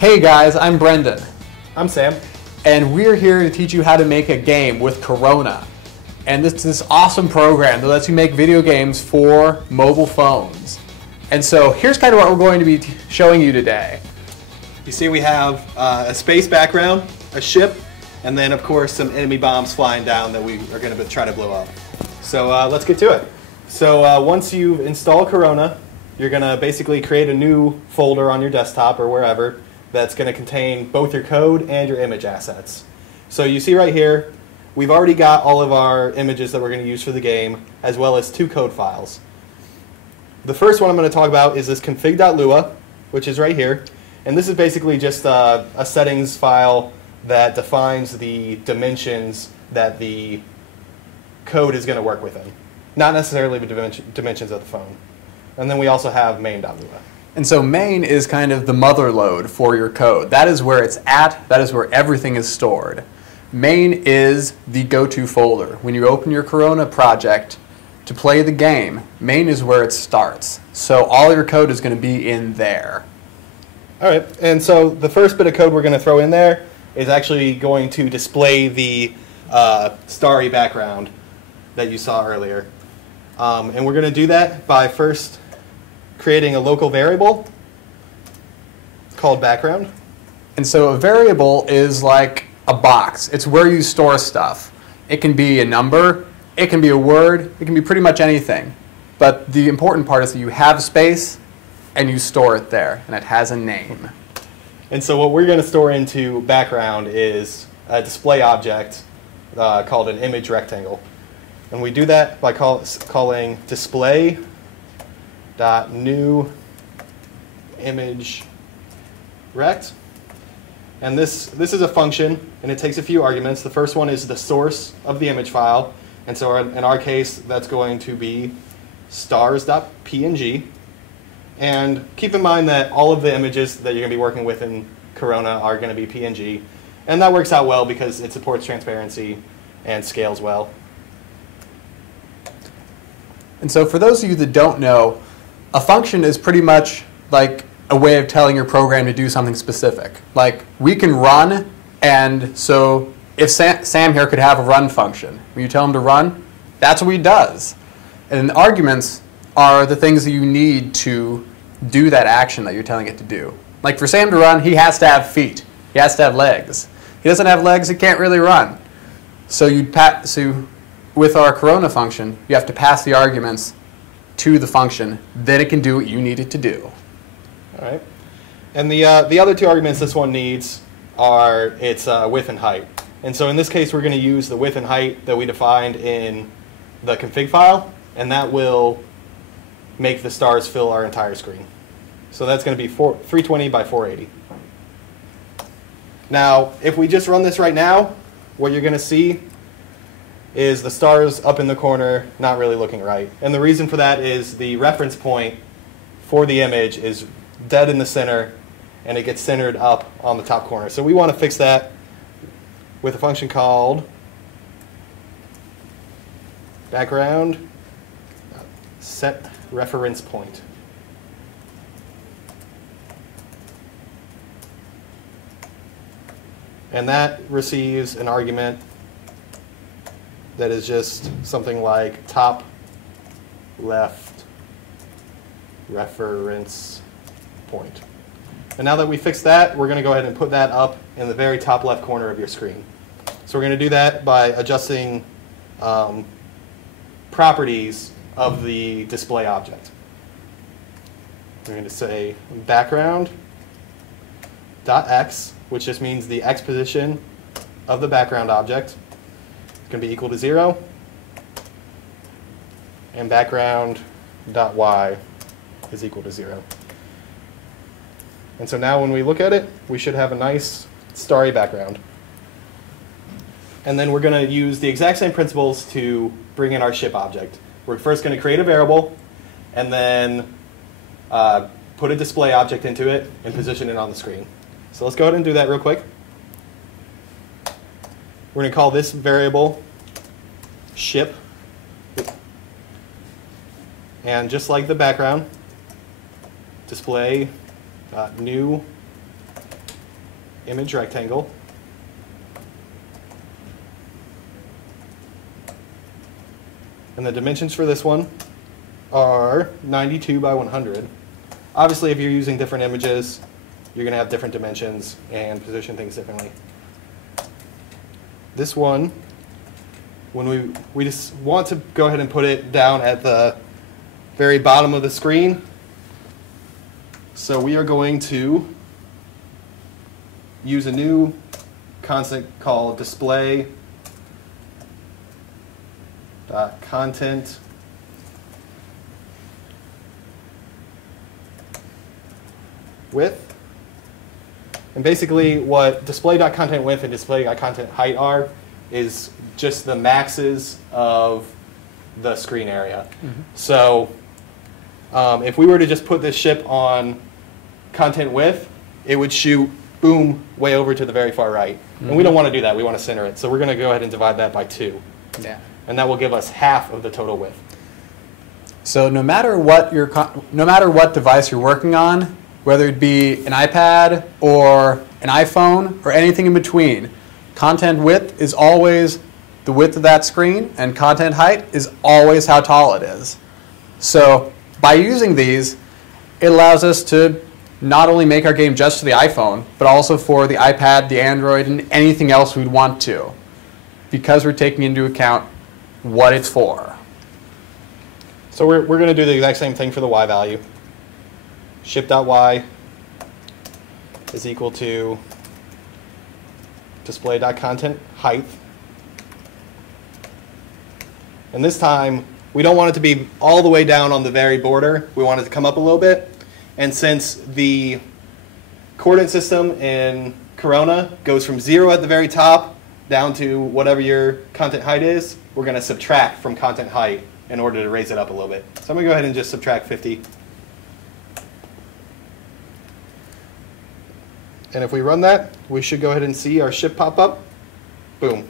Hey guys, I'm Brendan, I'm Sam. and we're here to teach you how to make a game with Corona. And this is this awesome program that lets you make video games for mobile phones. And so here's kind of what we're going to be showing you today. You see we have a space background, a ship, and then of course some enemy bombs flying down that we are going to try to blow up. So let's get to it. So once you install Corona, you're going to basically create a new folder on your desktop or wherever that's going to contain both your code and your image assets. So you see right here, we've already got all of our images that we're going to use for the game, as well as 2 code files. The first one I'm going to talk about is this config.lua, which is right here. And this is basically just a settings file that defines the dimensions that the code is going to work within. Not necessarily the dimensions of the phone. And then we also have main.lua. And so main is kind of the mother load for your code. That is where it's at. That is where everything is stored. Main is the go-to folder. When you open your Corona project to play the game, main is where it starts. So all your code is going to be in there. All right, and so the first bit of code we're going to throw in there is actually going to display the starry background that you saw earlier. And we're going to do that by first creating a local variable called background. And so a variable is like a box. It's where you store stuff. It can be a number, it can be a word, it can be pretty much anything. But the important part is that you have space and you store it there, and it has a name. And so what we're going to store into background is a display object called an image rectangle. And we do that by calling display.new image rect. And this is a function, and it takes a few arguments. The first one is the source of the image file. And so in our case, that's going to be stars.png. And keep in mind that all of the images that you're going to be working with in Corona are going to be PNG. And that works out well because it supports transparency and scales well. And so for those of you that don't know, a function is pretty much like a way of telling your program to do something specific. Like we can run, and so if Sam here could have a run function, when you tell him to run, that's what he does. And the arguments are the things that you need to do that action that you're telling it to do. Like for Sam to run, he has to have feet. He has to have legs. He doesn't have legs, he can't really run. So with our Corona function, you have to pass the arguments to the function, then it can do what you need it to do. All right. And the other 2 arguments this one needs are its width and height. And so in this case, we're going to use the width and height that we defined in the config file, and that will make the stars fill our entire screen. So that's going to be 320 by 480. Now, if we just run this right now, what you're going to see is the stars up in the corner not really looking right. And the reason for that is the reference point for the image is dead in the center, and it gets centered up on the top corner. So we want to fix that with a function called background set reference point. And that receives an argument that is just something like top left reference point. And now that we fixed that, we're going to go ahead and put that up in the very top left corner of your screen. So we're going to do that by adjusting properties of the display object. We're going to say background.x, which just means the x position of the background object. It's going to be equal to 0. And background.y is equal to 0. And so now when we look at it, we should have a nice starry background. And then we're going to use the exact same principles to bring in our ship object. We're first going to create a variable, and then put a display object into it and position it on the screen. So let's go ahead and do that real quick. We're going to call this variable ship. And just like the background, display new image rectangle. And the dimensions for this one are 92 by 100. Obviously, if you're using different images, you're going to have different dimensions and position things differently. This one, when we just want to go ahead and put it down at the very bottom of the screen. So we are going to use a new concept called display content width. And basically what display.content width and display.content height are is just the maxes of the screen area. Mm-hmm. So if we were to just put this ship on content width, it would shoot, boom, way over to the very far right. Mm-hmm. And we don't want to do that. We want to center it. So we're going to go ahead and divide that by 2. Yeah. And that will give us half of the total width. So no matter what device you're working on, whether it be an iPad or an iPhone or anything in between, content width is always the width of that screen, and content height is always how tall it is. So by using these, it allows us to not only make our game just for the iPhone, but also for the iPad, the Android, and anything else we'd want to, because we're taking into account what it's for. So we're going to do the exact same thing for the Y value. Ship.y is equal to display.content height. And this time, we don't want it to be all the way down on the very border. We want it to come up a little bit. And since the coordinate system in Corona goes from 0 at the very top down to whatever your content height is, we're going to subtract from content height in order to raise it up a little bit. So I'm going to go ahead and just subtract 50. And if we run that, we should go ahead and see our ship pop up. Boom.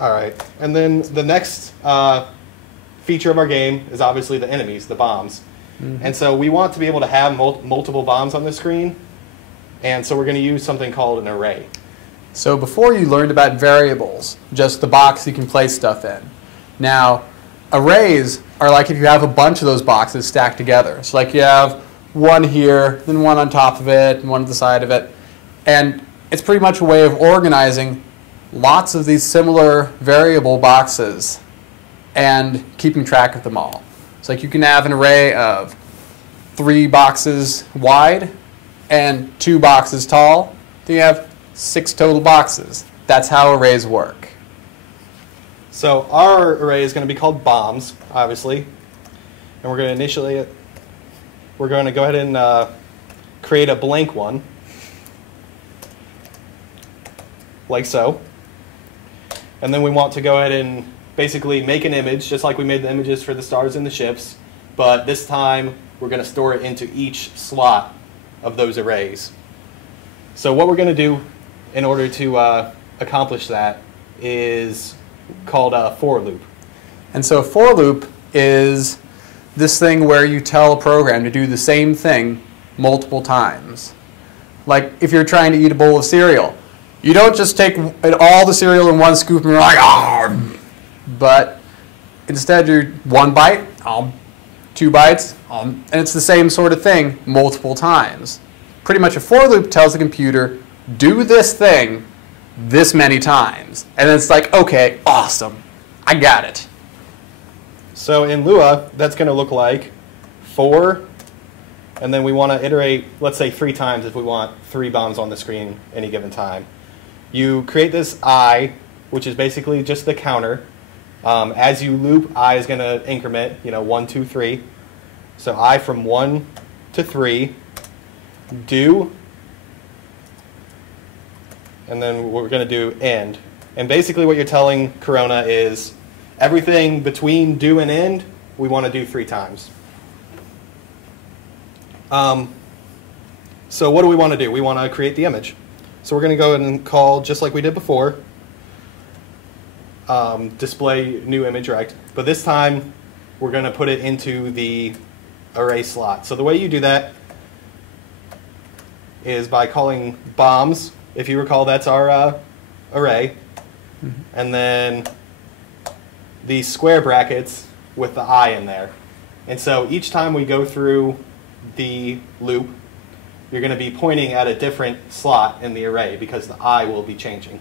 All right. And then the next feature of our game is obviously the enemies, the bombs. Mm-hmm. And so we want to be able to have multiple bombs on the screen. And so we're going to use something called an array. So before you learned about variables, just the box you can place stuff in. Now, arrays are like if you have a bunch of those boxes stacked together. So like you have one here, then one on top of it, and one at the side of it. And it's pretty much a way of organizing lots of these similar variable boxes and keeping track of them all. So like you can have an array of 3 boxes wide and 2 boxes tall. Then you have 6 total boxes. That's how arrays work. So our array is going to be called bombs, obviously. And we're going to initially it. We're going to go ahead and create a blank one, like so. And then we want to go ahead and basically make an image, just like we made the images for the stars and the ships. But this time, we're going to store it into each slot of those arrays. So what we're going to do in order to accomplish that is called a for loop. And so a for loop is this thing where you tell a program to do the same thing multiple times. Like if you're trying to eat a bowl of cereal, you don't just take all the cereal in one scoop and you're like, ah! But instead you're 1 bite, 2 bites, and it's the same sort of thing multiple times. Pretty much a for loop tells the computer, do this thing this many times. And then it's like, okay, awesome, I got it. So in Lua, that's going to look like for, and then we want to iterate, let's say 3 times if we want 3 bombs on the screen any given time. You create this I, which is basically just the counter. As you loop, I is going to increment, 1, 2, 3. So I from 1 to 3, do, and then we're going to do end. And basically what you're telling Corona is everything between do and end, we want to do 3 times. So what do we want to do? We want to create the image. So we're going to go ahead and call, just like we did before, display new image rect. But this time, we're going to put it into the array slot. So the way you do that is by calling bombs. If you recall, that's our array. And then these square brackets with the I in there. And so each time we go through the loop, you're going to be pointing at a different slot in the array because the I will be changing.